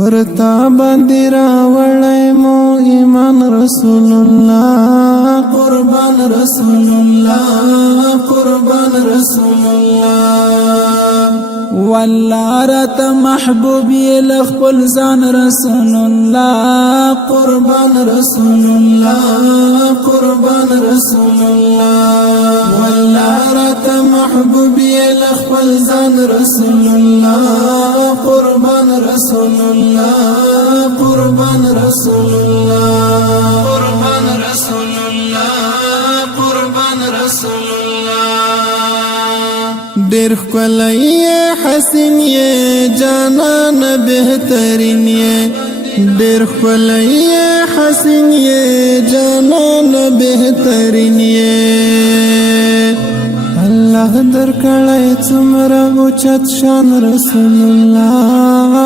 پرتا باندې راوړی مو ایمان رسول الله قربان رسول الله قربان رسول الله والله رات محبوب لخپل ځان رسول الله قربان رسول الله قربان رسول الله والله رات محبوب لخپل ځان رسول الله قربان رسول الله قربان رسول الله قربان رسول الله قربان رسول الله ډېر ښکلی حسین یې جانان بهترین یې ډېر ښکلی حسین یې جانان بهترین یې الله درکړی څومره اوچت شان رسول الله